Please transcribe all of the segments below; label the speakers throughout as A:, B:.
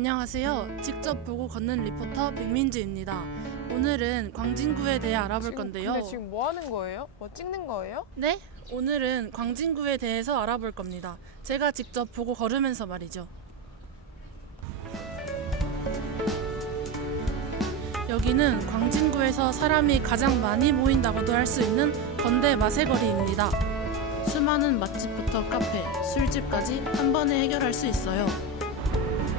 A: 안녕하세요. 직접 보고 걷는 리포터 백민지입니다. 오늘은 광진구에 대해 알아볼
B: 지금-
A: 건데요.
B: 근데 지금 뭐 하는 거예요? 뭐 찍는 거예요?
A: 네? 오늘은 광진구에 대해서 알아볼 겁니다. 제가 직접 보고 걸으면서 말이죠. 여기는 광진구에서 사람이 가장 많이 모인다고도 할 수 있는 건대 마세거리입니다. 수많은 맛집부터 카페, 술집까지 한 번에 해결할 수 있어요.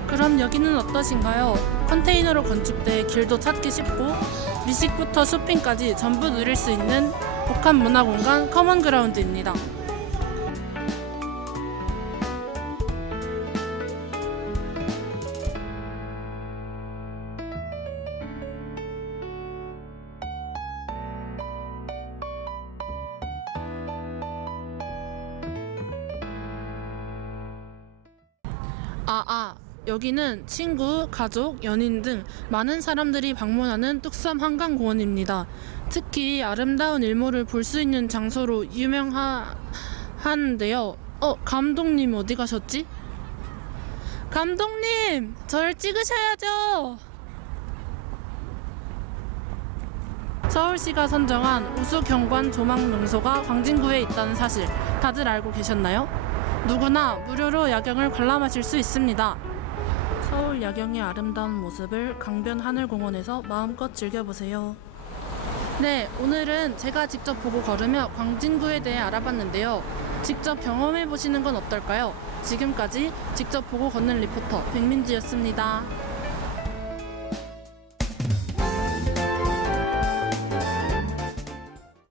A: 그럼 여기는 어떠신가요? 컨테이너로 건축돼 길도 찾기 쉽고 미식부터 쇼핑까지 전부 누릴 수 있는 복합 문화 공간 커먼 그라운드입니다. 아, 아, 여기는 친구, 가족, 연인 등 많은 사람들이 방문하는 뚝섬 한강공원입니다. 특히 아름다운 일몰을 볼 수 있는 장소로 유명한데요. 어, 감독님 어디 가셨지? 감독님, 절 찍으셔야죠. 서울시가 선정한 우수 경관 조망 명소가 광진구에 있다는 사실 다들 알고 계셨나요? 누구나 무료로 야경을 관람하실 수 있습니다. 서울 야경의 아름다운 모습을 강변 하늘공원에서 마음껏 즐겨보세요. 네, 오늘은 제가 직접 보고 걸으며 광진구에 대해 알아봤는데요. 직접 경험해 보시는 건 어떨까요? 지금까지 직접 보고 걷는 리포터 백민지였습니다.